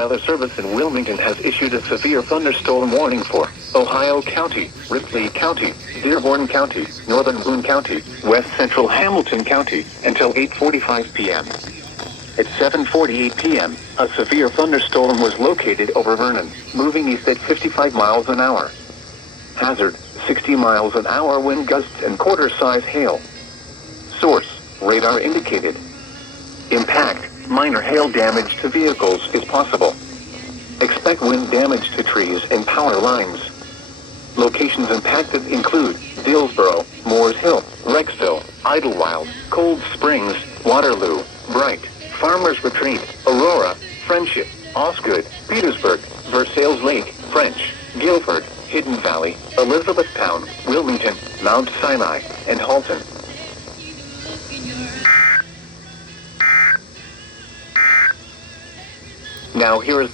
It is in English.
Weather Service in Wilmington has issued a severe thunderstorm warning for Ohio County, Ripley County, Dearborn County, northern Boone County, west central Hamilton County, until 8:45 p.m. At 7:48 p.m., a severe thunderstorm was located over Vernon, moving east at 55 miles an hour. Hazard, 60 miles an hour wind gusts and quarter-size hail. Source, radar indicated. Impact, minor hail damage to vehicles is possible. Expect wind damage to trees and power lines. Locations impacted include Dillsboro, Moores Hill, Rexville, Idlewild, Cold Springs, Waterloo, Bright, Farmers Retreat, Aurora, Friendship, Osgood, Petersburg, Versailles Lake, French, Guilford, Hidden Valley, Elizabethtown, Wilmington, Mount Sinai, and Halton. Now here is